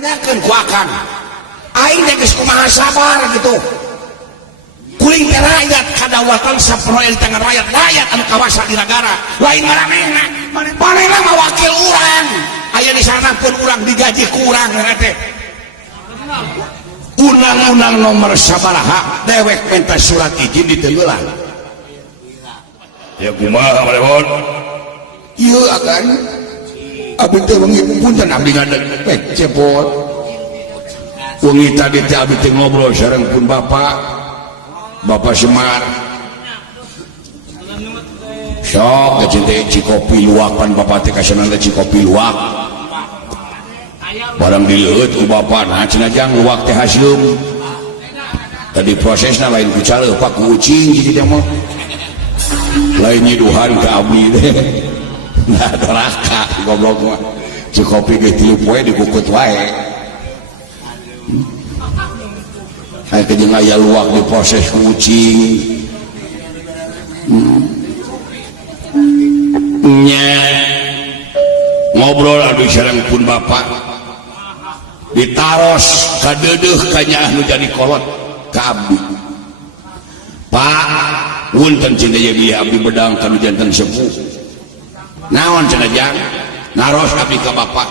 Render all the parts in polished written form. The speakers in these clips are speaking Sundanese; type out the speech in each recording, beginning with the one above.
ditanyakan ku akang aing geus kumaha sabar gitu kuring teh rakyat kadaulatan saproel di tangan rakyat anu kawasa di negara lain maranehna manehna mah wakil urang aya di sana pun urang digaji kurang teh undang-undang nomor sabaraha dewek minta surat izin ditenggelam ya kumaha malewon ieu akan abdi teh wengi punten abdi ngadeg cepot wengi tadi teh abdi teh ngobrol sareng pun Bapak Semar sok kecinte cikopi luak pan bapak teh kasana cikopi luak barang dileut ku bapak nah cenajang luak teh hasilum tadi prosesna lain ku cara pak ku ucing gitu teh mah lain nyiduhan ke abdi teh nah doraka goblok mah cikopi ge 3 poe dikukut wae aya jeung aya luak diproses ku ucing nya ngobrol adu sareng pun bapak ditaros ka deudeuh ka nyaah nu jadi kolot ka abdi Pak wunten cenah ieu abdi bedang ka nu janten sepuh naon cenah jang naros abdi ka bapak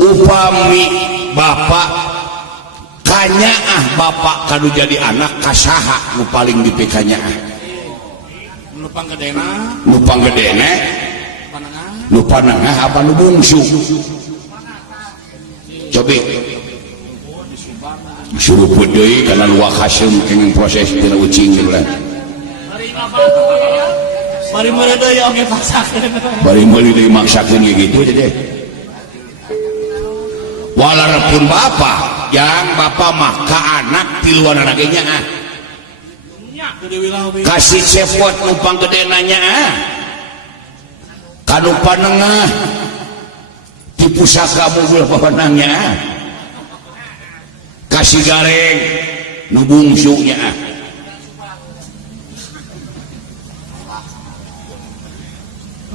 upami bapak kanyaah bapak kanu jadi anak kasaha nu paling dipekanyaah nu panggedena nu panengah apa nu bungsu cobi suruh deui kana luak haseum kenging proses tina ucing gitu lah bari meuli deui oge paksakeun bari meuli deui maksakeun gitu jadi walarpun bapak yang bapak mah ka anak tiluan anaknya kasih cepot numpang gede nanya kanu panengah di pusaka mobil papanangnya kasih gareng nu bungsunya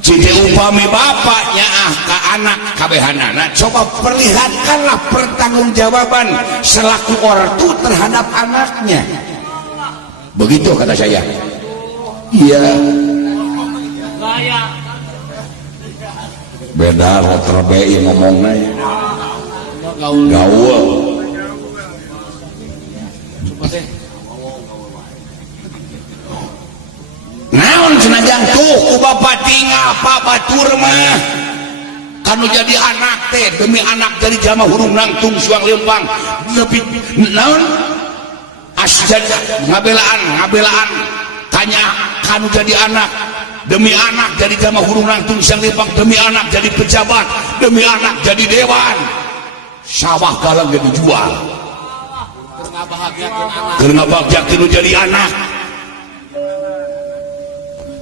jadi upami bapaknya ke anak kabehanana coba perlihatkanlah pertanggungjawaban selaku ortu terhadap anaknya begitu kata saya iya beda terbaik ngomongnya gaul naon cenajang tuh ku bapak tinggal pak batur mah kanu jadi anak teh demi anak dari jama hurung nangtung suang lempang tapi naon asjan ngabelaan tanya kanu jadi anak demi anak jadi jama hurung nangtung suang lempang demi anak jadi pejabat demi anak jadi dewan sawah galang jadi jual karena bahagiakeun jadi anak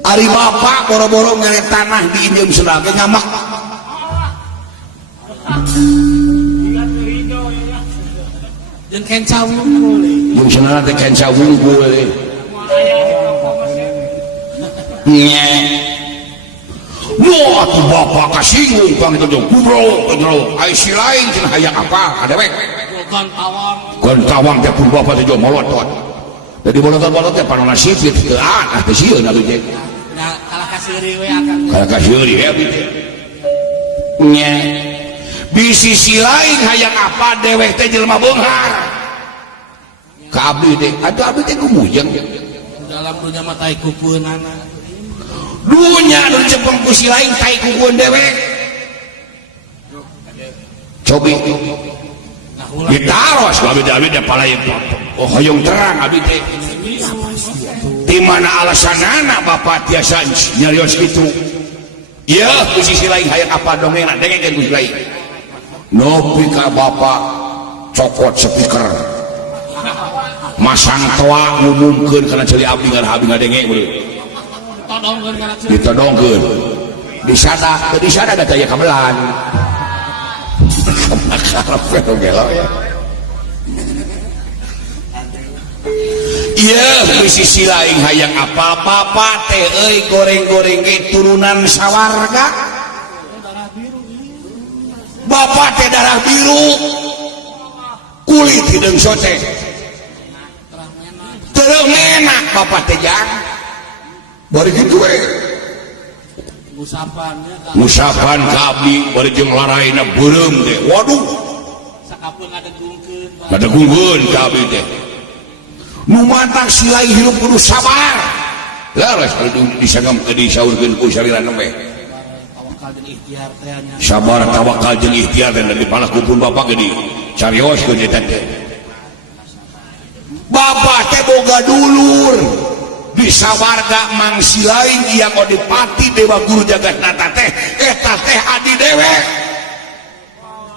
ari bapak boro-boro nyari tanah di Indium Sunda ngamak jeung kenca wungkul Indium Sunda teh kenca wungkul nya wah tuh bapak kasinggung kang itu jong kubro ai si lain cenah hayang apa ada we kan tawang teh pun bapak teh jong molotot jadi molotot teh panona sipit teu teh sieun atuh je kalah kasiri we akan kalah kasiri ya gitu nya di sisi lain hayang apa dewek teh jelema beunghar ka abdi teh atuh abdi teh kumujeng dalam dunya mah tai kupeunana dunya nu cepeng ku si lain tai kupeun dewek cobi ditaros abdi teh palai hoyong terang abdi teh di mana alasanana bapak tiasa nyarios itu ya di sisi lain hayang apa dongengna dengekeun ku lain nopi ka bapak cokot speaker masang toa ngumumkeun kana ceuli abdi ngadenge we ditodongkeun disada da taya kabelan karep gelo ya iya di sisi lain hayang apa-apa teh goreng-goreng ke turunan sawarga bapak teh darah biru kulit hidung sote terus enak bapak teh jang bari gitu musapan ka abdi bari jeung laraina beureum teh waduh sakapeung ngadegungkeun ngadegungkeun ka abdi teh nu mantang silai hirup kudu sabar laras kudu disaurkeun ku salirana we tawakal jeung ikhtiar teh nya sabar tawakal jeung ikhtiar dan dipalakupun bapak gede carioskeun eta teh bapak teh boga dulur di sawarga mangsi lain yang Odipati Dewa Guru Jagatnata teh eta teh adi dewek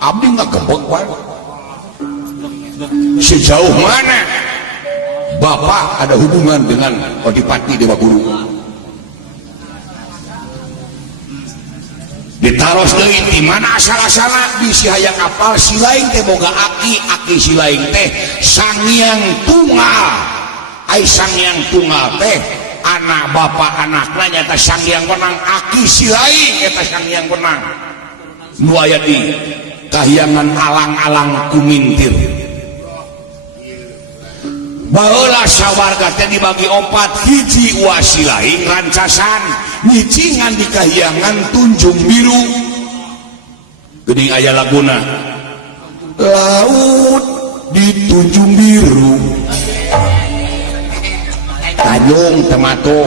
abdi ngagembok bae sejauh mana bapak ada hubungan dengan Odipati Dewa Guru ditaros deui di mana asal-asalna di si hayang apal si lain teh boga aki si lain teh Sanghyang Tunggal ai Sanghyang Tunggal teh anak bapak anakna nyata Sanghyang Wenang aki si lain eta Sanghyang Wenang nu aya di kahyangan alang-alang kumintir baheula sawarga teh dibagi 4 hiji wasi lain rancasan nyicingan di kahyangan Tunjung Biru geuning aya laguna laut di Tunjung Biru Tanjung Temato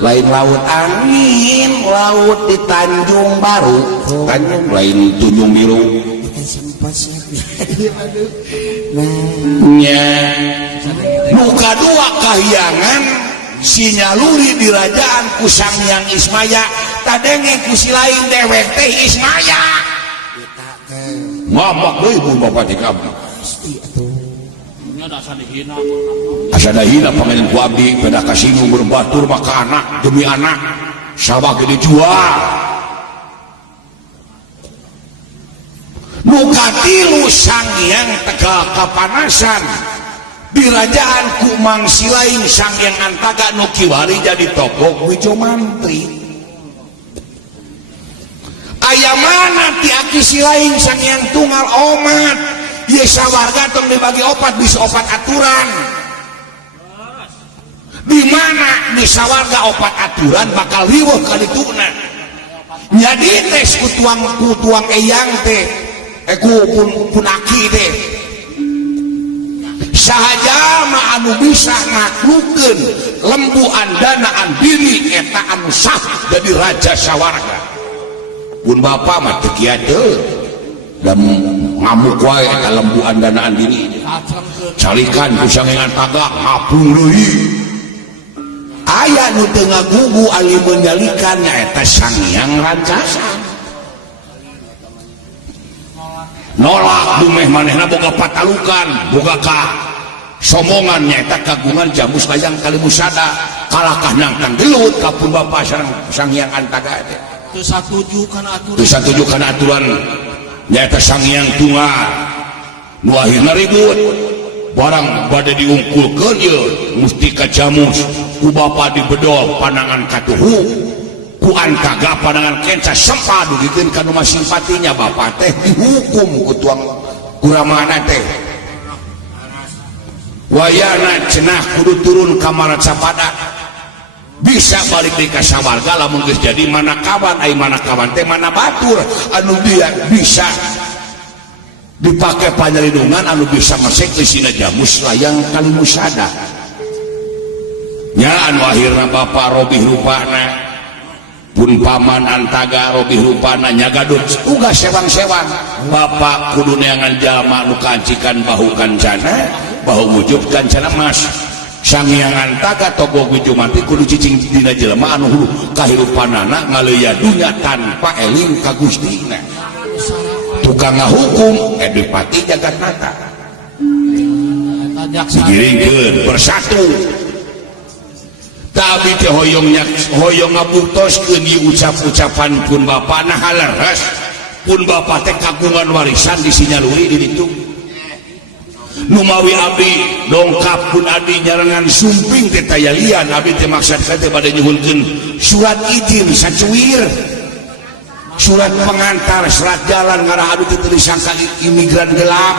lain laut angin laut di Tanjung Baru Tanjung lain Tunjung Biru nya muka dua kahyangan sinyaluri di Rajaan ku Sanghyang Ismaya tadenge ku si lain dewek teh Ismaya ngomong deui bu bapak ti abdi asa dahina panganan ku abdi pada kasinu berbatur maka anak demi anak sabah gede jual muka tilu Sanghyang Tegal kapanasan di Rajaan ku mangsi lain Sanghyang Antaga nu kiwari jadi tokoh Wijo Mantri aya mana ti aki si lain Sanghyang Tunggal omat ieu sawarga tong dibagi 4 bisa 4 aturan di mana di sawarga 4 aturan bakal riweuh ka dituna jadi tes ku tuang eyang teh pun aki teh sahaja mah anu bisa ngaklukkeun lembu andanaan diri eta anu sah jadi raja sawarga pun bapak mah teu kieu teu dan ngamuk wae eta lembu andanaan diri calikan ku Sanghyang Antaga ngapung deui aya nu teu ngagugu ali menyalikan nyaeta Sanghyang Rancasan nolak dumeh manehna boga patalukan boga ka somongan nyaeta kagungan Jamus Layang Kalimusada kalahkah nangkang gelut kapun bapak Sanghyang Antaga teh teu satuju kana aturan nyaeta Sanghyang Tunggal nu akhirna ribut barang bade diungkulkeun ieu mustika Jamus ku bapak dibedol panangan katuhu ku Antaga pandangan kenca sempa dugikeun ka nu simpatinya bapak teh dihukum ku tuang kuramana teh wayana cenah kudu turun ka Maracapada bisa balik deui ka sawarga lamun geus jadi manakawan ai manakawan teh mana batur anu dia bisa dipake panyalindungan anu bisa mesek isina Jamus Layang Kalimusada nya anu akhirna bapak robih rupana pun paman Antaga robih rupana nyagadut uga sewang-sewang bapak kudu neangan jalma nu kancikan bahu kancana bahu wujud kancana mas Sanghyang Antaga togo Wijo Mantri kudu cicing dina jelema anu hulu kahirupanana ngaleuya dunya tanpa eling ka Gustina tukang ngahukum Adipati Jagatnata digiringkeun bersatu tapi teh hoyong ngabuktoskeun ieu ucap-ucapan pun bapak nah haleres pun bapak teh kagungan warisan di sinyaluri di ditu nu mawi abdi dongkap pun abdi nyarengan sumping teh tayalian abdi teh maksad teh bade nyuhunkeun surat izin sacuwir surat pengantar, surat jalan ngarah adu teu disangka imigran gelap.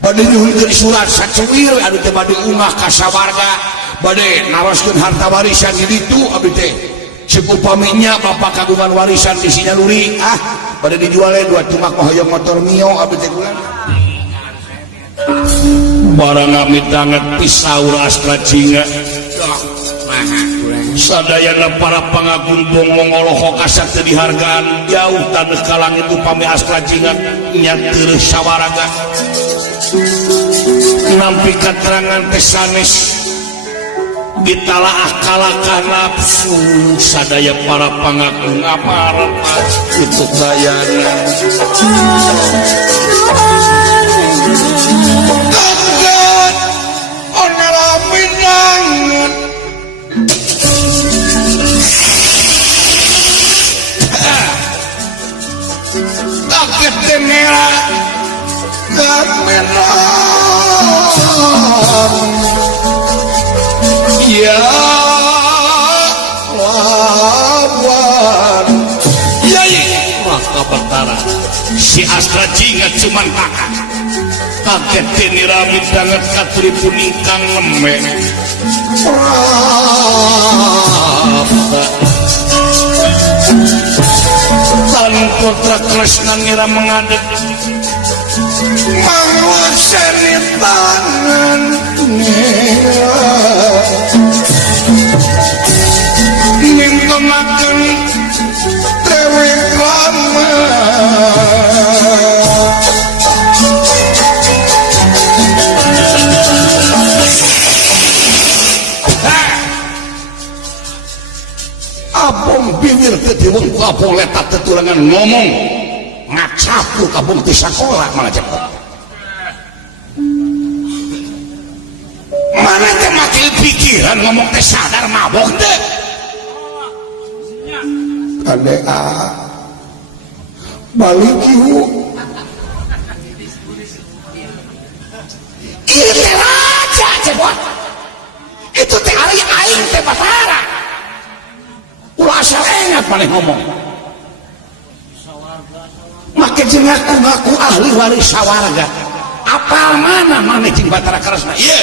Bade nyuhunkeun surat sacuwir adu teh bade ungah ka sawarga, bade naroskeun harta warisan di ditu abdi teh. Sekupaminya bapak kagungan warisan di Sinyaluri, bade dijualin 2 tumak hoyong motor Mio abdi teh kulan. Barang amit tangan pisau Astra Jinga. Sadayana para pangaguntung mongoloh kasat teu dihargaan jauh taneuh ka langit upami Astra Jinga nya teu sawaraga. Nampi katerangan teh sanes ditalaah kalakah nafsu sadaya para pangagung amarah itu dayana. Kaget onara minangan kaget denera gamenang ya lawan yai maka betara si Astra Jinga cuman kakak kaget denirami banget katuri puningkang ngemeng tan putra Kresna ngira mengadek menguasai tangan mingkemakan dewek lama abong bibir tetiweng abong letak tetulangan ngomong ngacapu kabung di sekolah malah cepet mana teh mati pikiran ngomong teh sadar mabok deh kade balik yuk ini teh raja cepet itu teh hari aing teh Batara ulah asal ingat paling ngomong make jeung ngaku ahli waris sawarga apal mana maneh jeung Batara Kresna ieu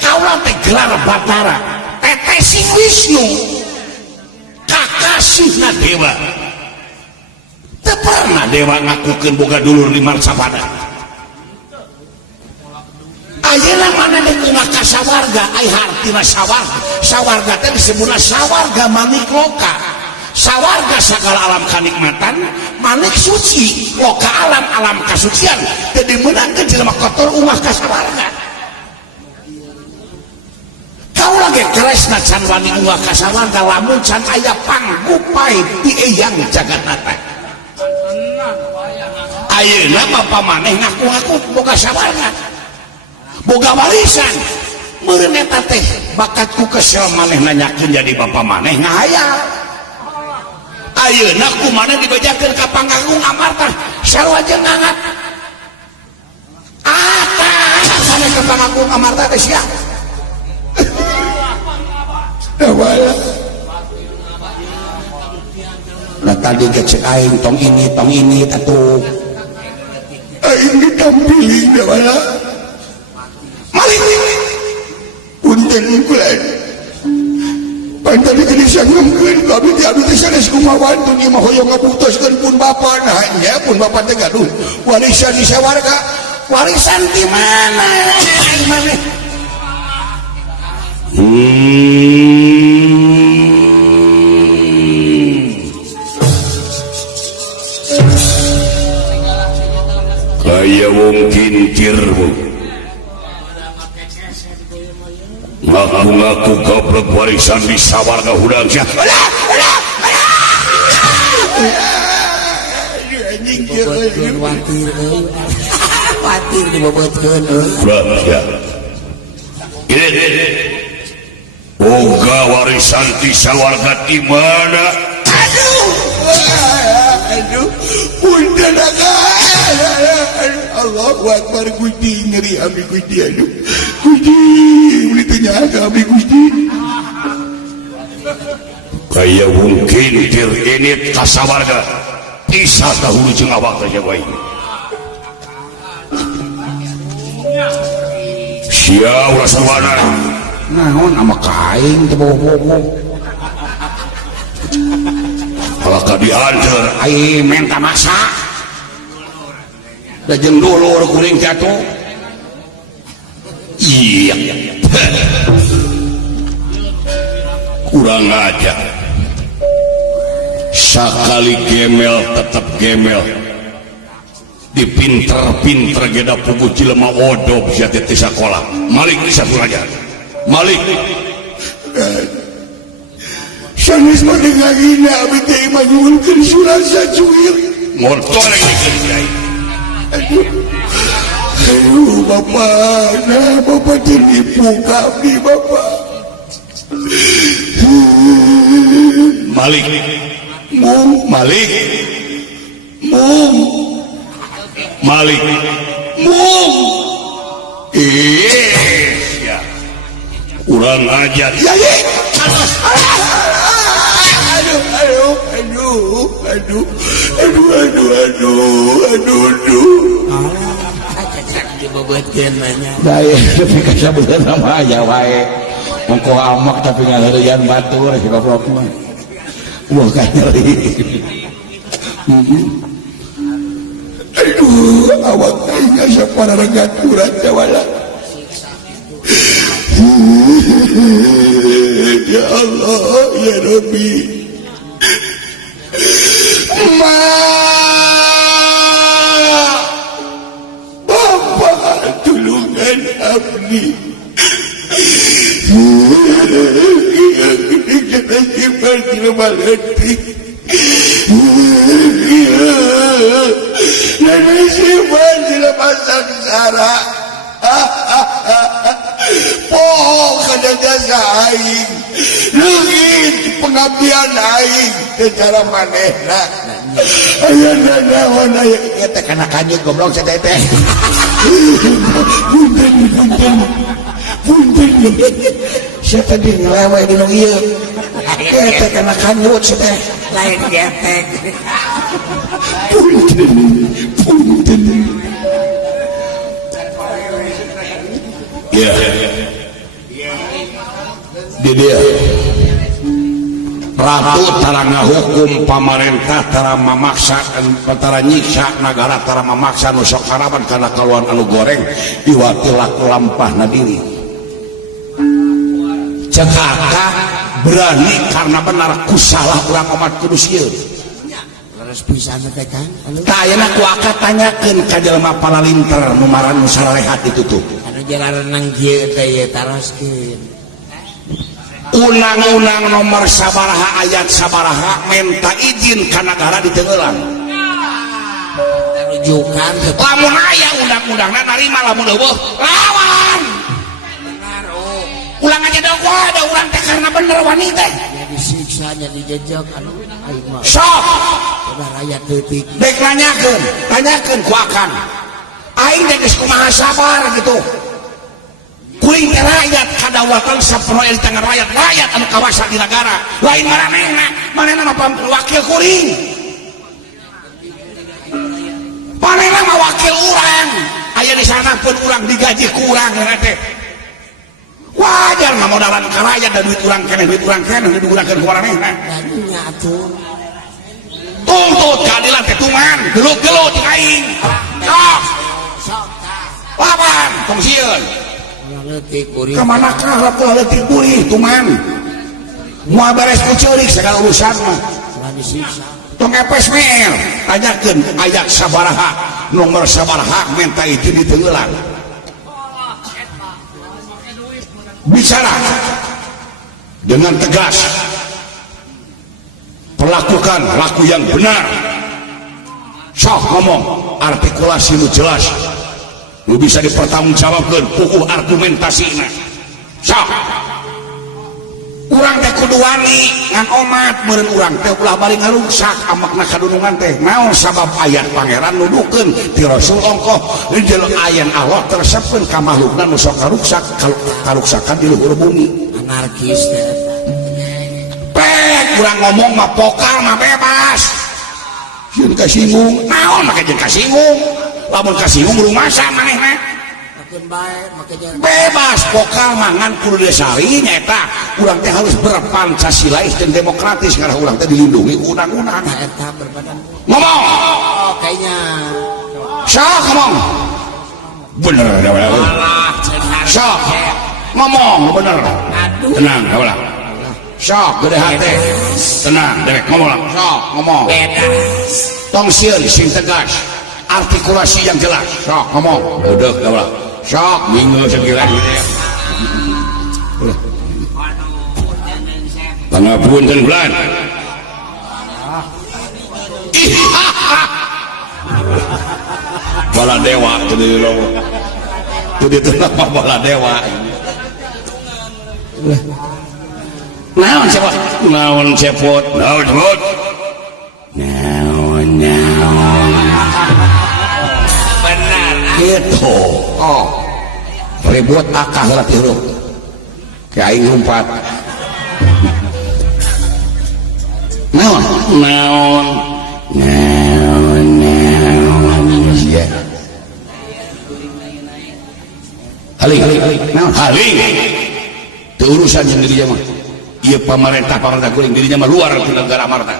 kaula teh gelar Batara teteh si Wisnu kakasihna dewa teu pernah dewa ngakukeun boga dulur di marcapada ayeuna maneh teh ungah ka sawarga ai hartina sawarga teh disebutna sawarga manik loka sawarga segala alam kanikmatan manik suci loka alam kasucian teu dimeunangkeun jelema kotor ungah ka sawarga kaula ge Kresna can wani ungah ka sawarga lamun can aya panggupai ti eyang jagatnata ayeuna bapa maneh ngaku-ngaku boga sawarga boga warisan meureun eta teh bakatku kesel maneh nanyakeun jadi bapa maneh ngahayal ayeuna kumaneh dibejakeun ka Panggagung Amarta sarua jengangat maneh ka Panggagung Amarta teh sia dawala nah tadi cek aing tong ini atuh aing ditampili dawala malih punten kulan pantali geus sanggeun abdi teh sanes kumaha tun ieu mah hoyong ngabutoskeun pun bapa nah nya pun bapa teh gaduh warisan di sawarga warisan di mana aing maneh kaya wong kincir ngaku-ngaku goblok warisan di sawarga hudang sia watir dibobotkeun raja boga warisan di sawarga di mana aduh punten Allahu Akbar Gusti ngeri abi Gusti aduh Gusti ulit nyaga abi Gusti kayak mungkin tir ini kasawarga pisah dahulu jeung awak teh bae sia ulah sawana naon ama kain teh bobo kalau kadianter ai menta masak da jeung dulur kuring jatuh iya kurang aja sakali gemel tetap gemel dipinter-pinter geda pugu jelema odop jati ti sakola malik satu aja malik sanes mah dengagina abdi teh manyuhunkeun surah sacuil motor yang dikerjain aduh bapak nah bapak tipu kami bapak malik malik malik iya kurang ajar ya daya tapi kasabeuteuh mah aya wae mongko amak tapi ngaleurian batur si goblok mah wah kanyeri aduh awak kayaknya sapara regaturan jawala ya Allah ya Rabbi ma bapak tulungan abdi yang kita simpan di rumah hati dan simpan di rumah sangsara pohon kada jasa aing leungit pengabdian aing secara manehna aya naon aya eta kana kanjut goblok saya teh punten saya tadi ngelewe di nu ieu eta kana kanjut saya teh lain getek punten ya dia ratu tara ngahukum pamarentah tara mamaksa tara nyiksa nagara tara mamaksa nu sok harapan kana kaluan anu goreng diwati laku lampahna diri cekaka berani karena benar kusalah urang umat kudus ieu terus pisan teh kan tayana ku akad tanyakeun ka jelema palalinter nu maran nu sararehat itu tuh anu jalanan kieu teh ye taroskeun undang-undang nomor sabaraha ayat sabaraha minta izin ka negara di Tenggelam rujukan lamun aya undang-undangna narima lamun eueuh lawan ulang aja dong ada ulang teh karena bener wanita jadi disiksa jadi jejak anu aing mah sok udah rakyat teutik dek tanyakeun ku akan aing teh geus kumaha sabar gitu kuring teh rakyat kadaulatan sapenuh di tangan rakyat anu kawasa di negara lain manehna mah wakil kuring manehna mah wakil urang aya di sana pun urang digaji kurang teh wajar mah modalan ka rakyat dan duit urang keneh digunakeun ku manehna nya atuh tuntut keadilan teh tuman gelut-gelut jeung aing sok lawan tong sieun leutik kuring kemana kah leutik kuring tuman moal beres ku ceurik segala urusan mah ulah disiksa tong epes mel tanyakeun ayat sabaraha nomor sabaraha minta izin di Tenggelam bicara dengan tegas perlakukan laku yang benar sok ngomong artikulasi nu jelas lu bisa dipertanggungjawabkan pukuh argumentasina sok urang teh kudu wani ngan omat meureun urang teh ulah bari ngarungsak amakna kadunungan teh naon sabab ayat pangeran nuduhkeun ti Rasul ongkoh jeung ayat Allah tersepkeun ka makhlukna nu sok karuksak karuksakan di luhur bumi anarkis teh pek kurang ngomong mah pokal mah bebas Sieun kasinggung. naon make jeung kasinggung lamun kasinggung rumasa manehna makin baik makin bebas pokal mangan kudu desari nyata urang teh harus berpancasilais dan demokratis karena urang teh dilindungi undang-undang eta berbadan ngomong oh kayaknya sok ngomong bener sok ngomong bener tenang kaulah sok gede hati tenang dewek ngomong lah sok ngomong tong sieun sing tegas artikulasi yang jelas sok ngomong udah kaulah sok minggu segila pangapunten bulan bala dewa itu apa bala dewa naon cepot naon cepot naon benar gitu oh ribut akah lah tiru kayak aing ngumpat naon ya haling teu urusan yang dirinya mah ieu pamarentah guling dirinya mah luar ti negara amarna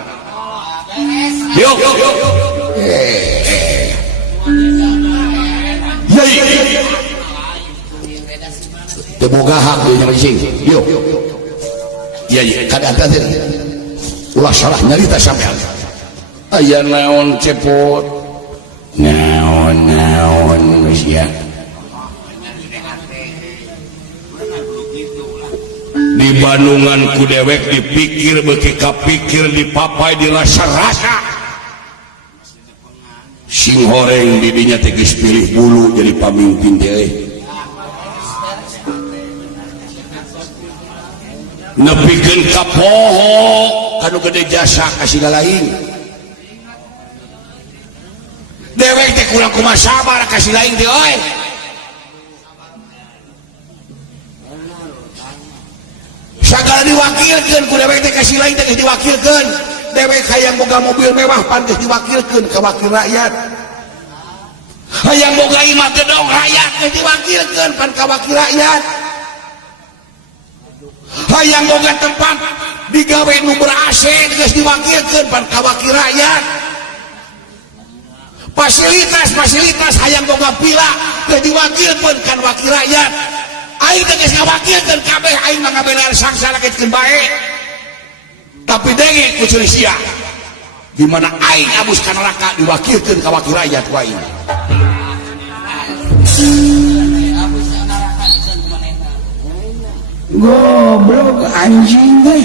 yuk teu boga hak dirinya mah sing yuk iya kadang-kadang ulah salah nyarita sampean aya naon cepot naon sia di Bandungan ku dewek dipikir beki kapikir dipapai dirasa-rasa sing horeng didinya tegis pilih bulu jadi pamimpin teh nepikeun ka poho kanu gede jasa kasih lain dewek teh kurang kumaha sabar kasih lain teh oi sagala diwakilkeun ku dewek teh kasih lain teh diwakilkeun dewek hayang boga mobil mewah pan geus diwakilkeun ka wakil rakyat hayang boga imah gedong rakyat geus diwakilkeun pan ka wakil rakyat hayang boga tempat digawe nu ber-AC geus diwakilkeun pan ka wakil rakyat fasilitas hayang boga pila geus diwakilkeun kan wakil rakyat aing teh geus ngawakilkeun kabeh aing mah ngabelar sangsara ketkeun bae tapi denge ku sia di mana aing abus ka neraka diwakilkeun ka wakil rakyat ku aing Goblok anjing deh.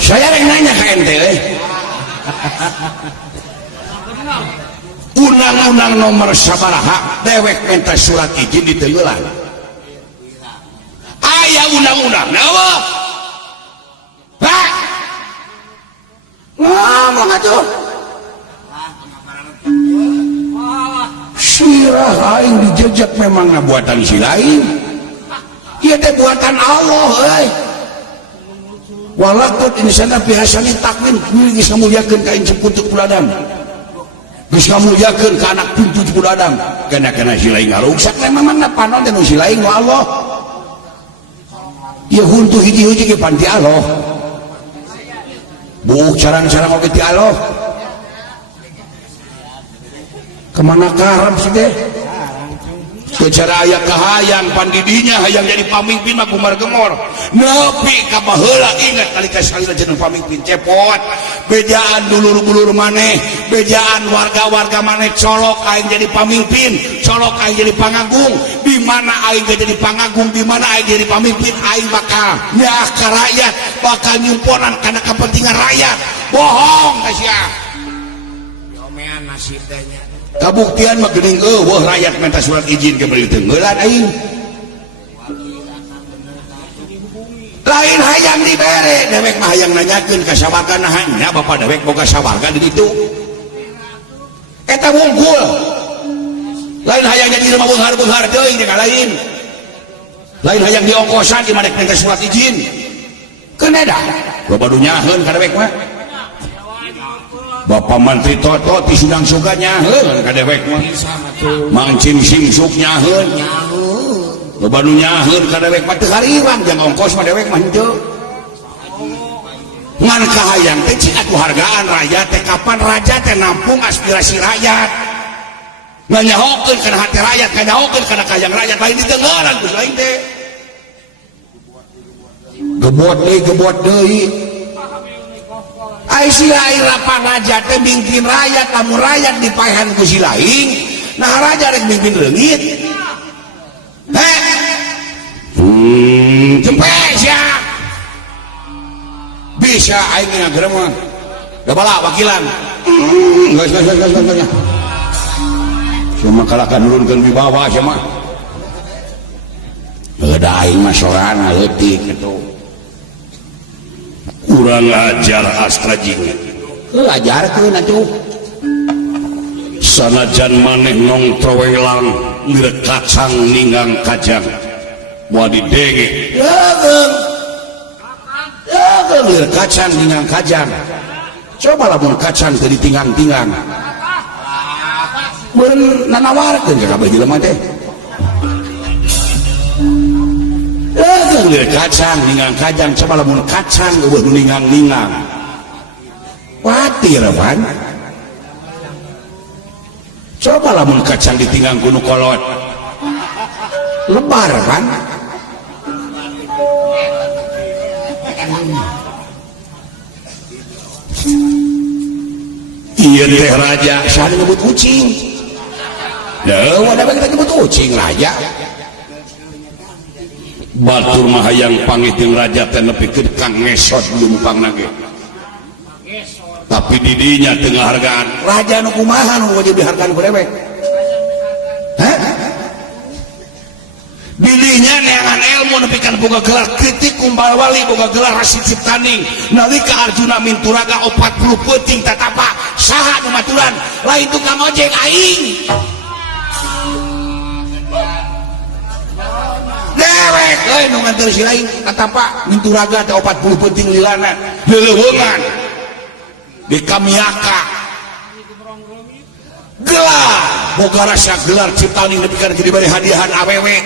Saya yang nanya ke ente undang-undang nomor sabaraha dewek minta surat izin diteulan aya undang-undang nawa ngomong atuh sirah aing dijejak memang buatan si lain ieu teh buatan Allah walakut insana bihasani takwin kuwi geus ngamulyakeun ka incep putuk puladam geus ngamulyakeun ka anak pintu puladam kana si lain ngaruksak memang panon teh nu si lain nu Allah ieu huntu hiji-hiji ge pan ti Allah buuk carang-carang oge ti Allah kemana karam sih deh secara ayah kahayang pandidinya hayang jadi pamimpin mah kumar gemor nepi ka baheula ingat kali kasalina jeneng pamimpin cepot bejaan dulur-dulur maneh bejaan warga-warga maneh colok aing jadi pamimpin colok aing jadi pangagung di mana aing jadi pangagung di mana aing jadi pamimpin aing bakal nyah ka rakyat bakal nyumponan karena kepentingan rakyat bohong kasih diomean nasib danya kabuktian mah geuning eueuh rakyat minta surat izin ke beureut ngeulan aing lain hayang dibere dewek mah hayang nanyakeun ka sawarga nahanya bapak dewek boga sawarga di ditu eta wungkul lain hayang jadi rumah beunghar-beunghar teuing jeung lain lain hayang diongkosan di mana minta surat izin kena dah loba dunyaheun kadewek mah Bapak Menteri Toto ti Sudang Suga nyaheun kadewek mah Mang Cim Sim Suk nyaheun loba nu nyaheun kadewek mah teu hariwang jang ongkos mah dewek mah henteu ngan kahayang teh cik atuh hargaan rakyat teh kapan raja teh nampung aspirasi rakyat nganyahokeun kana hati rakyat nganyahokeun kana kahayang rakyat lain ditenggelan geus lain teh gebot deui ai si lain lapang raja teh mimpin rakyat lamun rakyat dipaehan ku si lain nah raja rek mimpin reungit jempes ya bisa aing ngagerem mah da bala wakilan geus cuma kalakan nurunkeun wibawa sia mah da aing mah sorana leutik kitu kurang ajar astra jing ajarkeun atuh sanajan maneh nongtrowelang ngirek kacang ninggang kajang moal didenge ngirek kacang ninggang kajang coba lamun kacang teu ditinggang-tinggang meureun nanawarkeun ka kabeh jelema teh ngirek kacang ninggang kajang coba lamun kacang eueuh nu ninggang-ninggang watir pan coba lamun kacang ditinggang ku nu kolot lebar kan iya teh raja sari nyebut kucing dah wadah kita nyebut kucing raja batur mah hayang pangit jeung raja teh nepikeun kang ngesot lumpang nage tapi didinya tengah hargaan raja nu kumaha nu wajib dihargaan ku dewek dirinya neangan ilmu nepikan boga gelar kritik kumbal wali boga gelar Rasid Ciptaning nalika Arjuna minturaga 40 peuting tatapa saha nu maturan lain tukang ojek aing dewek lain nu nganter si lain tatapa minturaga teh 40 peuting lilana leuleungan di Kamiaka gelar boga rasa gelar Ciptaning nepikan diberi hadiahan awewe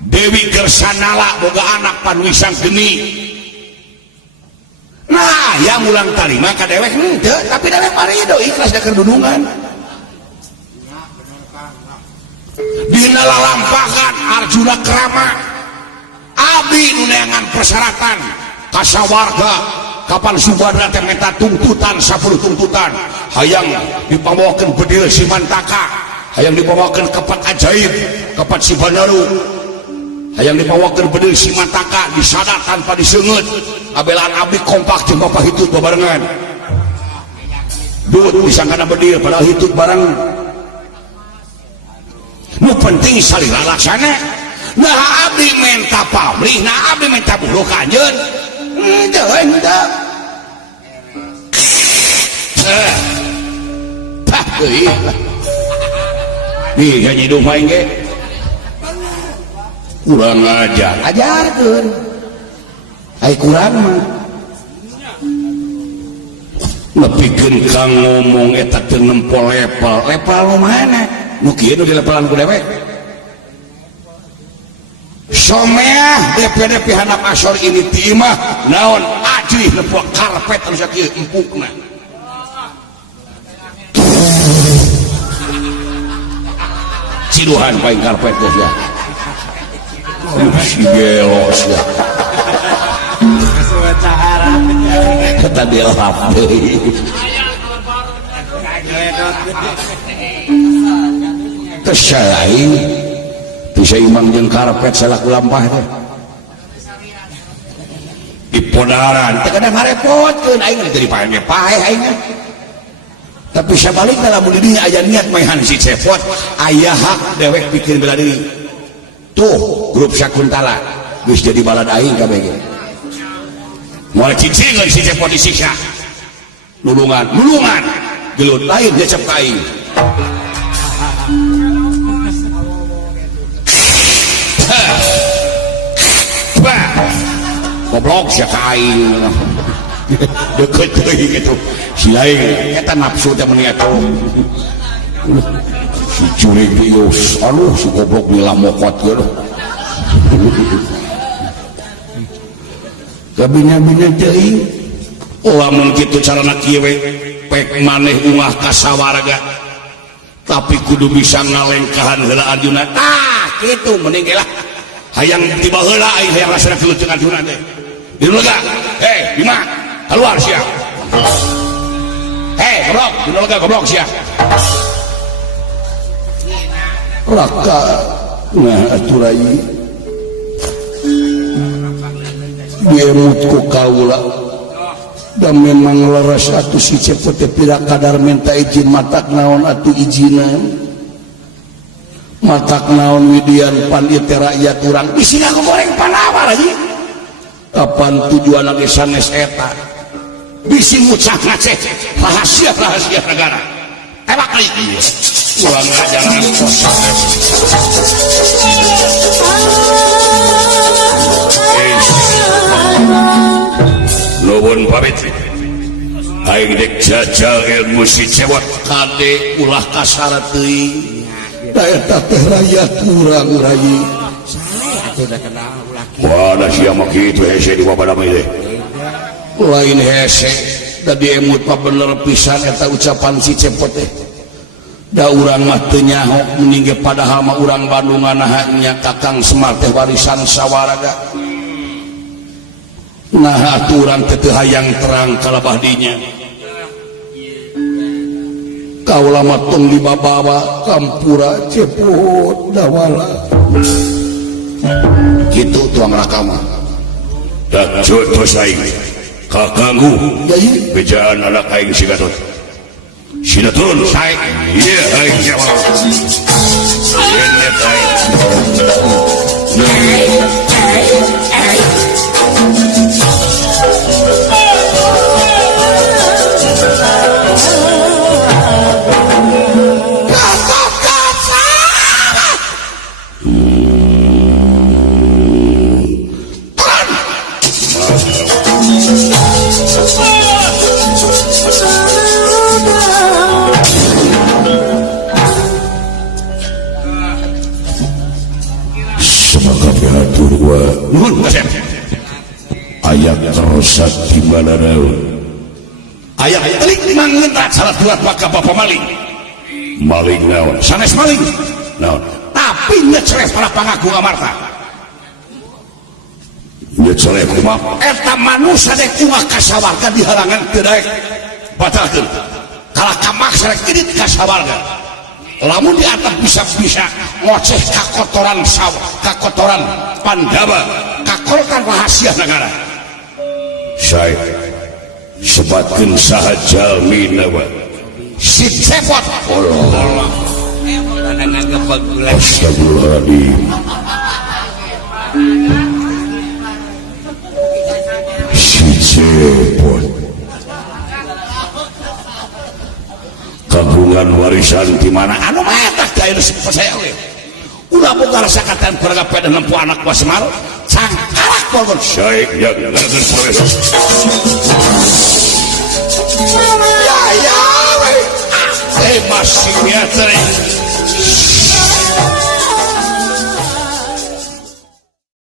Dewi Gersanala boga anak Panwisang Geni nah yang ulang tarima ka dewek henteu tapi dewek parido ikhlas da kedudungan dina lalampahan Arjuna Krama abdi nu neangan persyaratan kasawarga kapan Subadra teh menta tuntutan 10 tuntutan hayang dipawakeun bedil Simantaka hayang dipawakeun kepat ajaib kepat si Banaru hayang dipawakeun bedil Simantaka disadat tanpa diseungeut abelaan abdi kompak jeung bapak hitut babarengan dut disangkana bedil padahal hitut bareng nu penting salira laksana nah abdi menta pamrih nah abdi menta buluh kanjeun henteu tah euy ih nya hidup aing ge kurang ajarkeun ai kurang mah nepikeun kang ngomong eta teu nempol lepal nu mana nu kieu nu dilepelan ku dewek someah DPD pihanap asor ini timah naon ajih nepok karpet anu sakieu empukna ciduhan paling karpet geus ya si gelos ya kata dia lap deui kesalain bisa imang jeung karpet salaku lampah teh di podaran teh kadang ngarepotkeun aing teh dipae pae aing tapi sabalikna lamun di dinya aya niat maehan si cepot aya hak dewek bikin bela diri tuh grup Sakuntala geus jadi balad aing kabeh ge moal cicing si cepot disiksa nulungan gelut lain ngecep ka aing goblok sia kain deket gitu si lain eta nafsu teh meni atuh si curig bius aduh si goblok mila mokot gitu kabinya-binya teuing lamun kitu carana kieu we pek maneh ungah ka sawarga tapi kudu bisa ngalengkahan heula arjuna kitu mending lah hayang tiba heula aing hayang rasana kelucut arjuna teh di lega Bima keluar sia goblok di lega goblok sia raka nah aturai diemut ku kaula dan memang leres atuh si cepet pira kadar minta izin matak naon atuh izinan matak naon widian pan ieu teh rakyat urang bisi aku goreng panawa lagi kapan tujuan lagi sanes eta bisi ngucap ngaceh rahasia negara tebak lagi ulang ngajaran kosong nuhun pamit aing dek jajal ilmu si cewek kade ulah kasar teuing da eta teh rakyat urang rai atuh da kenal ulah kieu wah sia mah kitu hese di babada mah teh lain hese da diemut mah bener pisan eta ucapan si cepet teh da urang mah teu nyaho mending ge padahal mah urang Bandungan nya Kakang Semar teh warisan sawarga nah aturan teu hayang terang kalabah dinya kaula mah tong dibabawa kampura cepot dawala kitu tuang rakama da jodoh saing kakanggu bejaan anak aing si Gatot sina turun saing ieu aing jawab ayat tersat di mana naun ayat telik mangentat salah dua maka bapak maling naon sanes maling naon tapi nyecereh para pangaku amarta nyecereh kumap eta manusia dek umah kasawarga dihalangan kedaek batalkan kalah kamaksa kredit kasawarga lamun di atas bisa ngoceh kakotoran sawah kakotoran Pandhawa kakotoran rahasia negara saya sebatkeun saha jalmina wa si cepot Allah astagfirullahaladzim si cepot kagungan warisan di mana anu mata gaya saya we ulah boga rasa kataan keluarga pada lempu anak wa Semar cangkarak pokon syekh yang ngarageun profesor ya we masih biasa